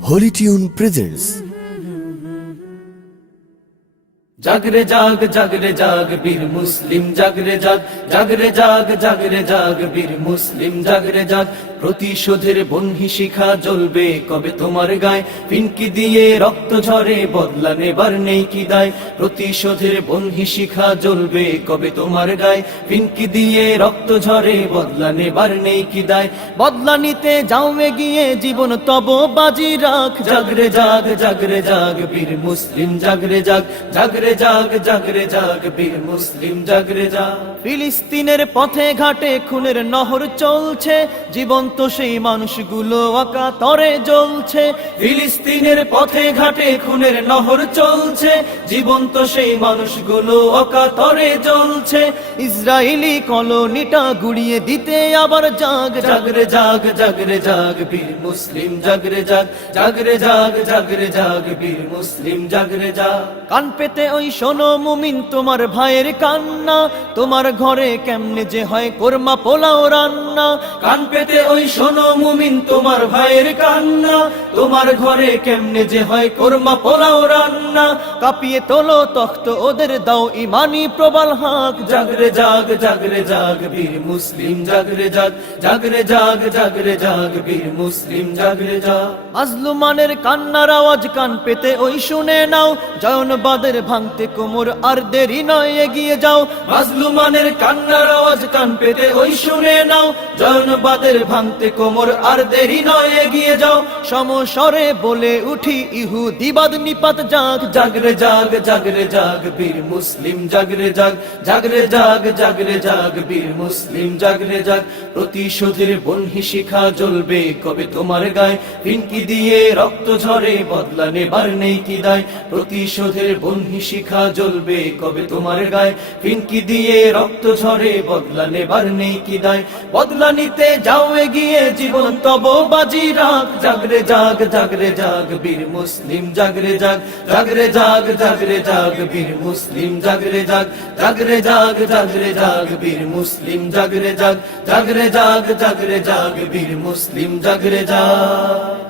Holy Tune presents জাগরে জাগ জাগরে জাগ, বীর মুসলিম, জাগরে জাগ জাগরে জাগ জাগরে জাগ, বীর মুসলিম, জাগরে জাগ। প্রতিশোধের বন্হি শিখা জ্বলবে কবে তোমার গায়ে। পিনকি দিয়ে রক্ত ঝরে, বদলা নেবার নেই কি দায়। প্রতিশোধের বন্হি শিখা জ্বলবে কবে তোমার গায়ে। পিনকি দিয়ে রক্ত ঝরে, বদলা নেবার নেই কি দায়। বদলা নিতে যাও গিয়ে জীবন তব বাজি রাখ। জাগরে জাগ জাগরে জাগ, বীর মুসলিম, জাগরে জাগ, জাগরে জাগ জাগরে জাগ বীর মুসলিম জাগরে জাগ। ফিলিস্তিনের পথে ঘাটে খুনের নহর চলছে জীবন্ত সেই মানুষগুলো আকা তরে জ্বলছে। ফিলিস্তিনের পথে ঘাটে খুনের নহর চলছে জীবন্ত সেই মানুষগুলো আকা তরে জ্বলছে। ইসরায়েলি কলোনিটা গুড়িয়ে দিতে আবার জাগ। জাগরে জাগ জাগরে জাগ বীর মুসলিম জাগরে জাগ জাগরে জাগ জাগরে জাগ বীর মুসলিম জাগরে জাগ। কান পেতে ওই শোনো মুমিন তোমার ভাইয়ের কান্না। তোমার ঘরে কেমনে যে হয় কোরমা পোলাও রান্না? কান পেতে ওই শোনো মুমিন, তোমার ভাইয়ের কান্না। তোমার ঘরে কেমনে যে হয় কোরমা পোলাও রান্না? কাঁপিয়ে তোলো তখ্ত ওদের, দাও ইমানি প্রবল হাক। জাগরে জাগ জাগরে জাগ, বীর মুসলিম, জাগরে জাগ জাগরে জাগ জাগরে জাগ, বীর মুসলিম, জাগরে জাগ। মাজলুমানের কান্নার আওয়াজ কান পেতে ওই শুনে নাও, জয়নবাদের ভাঙতে কোমর আর দেরি নয়, এগিয়ে যাও। মাজলুমানের কান্নার আওয়াজ কান পেতে ওই শুনে নাও। জয়নবাদের ভাঙতে কোমর আর দেরি নয়, এগিয়ে যাও। সমস্বরে বলে উঠি ইহু দিবাদ নিপাত জাগ জাগরে জাগ জাগরে জাগ, বীর মুসলিম, জাগরে জাগ। জাগরে জাগ জাগরে জাগ, বীর মুসলিম, জাগরে জাগ। প্রতিশোধের বন্হি শিখা জ্বলবে কবে তোমার গায়ে। পিনকি দিয়ে রক্ত ঝরে, বদলা নেবার নেই কি দায়। প্রতিশোধের বন্হি শিখা জ্বলবে কবে তোমার গায়ে। পিনকি দিয়ে রক্ত ঝরে বদলা নেবার নেই কি দায় বদলা নিতে যাও এগিয়ে জীবন তব বাজি রাখ জাগরে জাগ জাগরে জাগ বীর মুসলিম জাগরে জাগ জাগরে জাগ জাগরে জাগ বীর মুসলিম জাগরে জাগ জাগরে জাগ জাগরে জাগ বীর মুসলিম জাগরে জাগ জাগরে জাগ জাগরে জাগ বীর মুসলিম জাগরে জাগ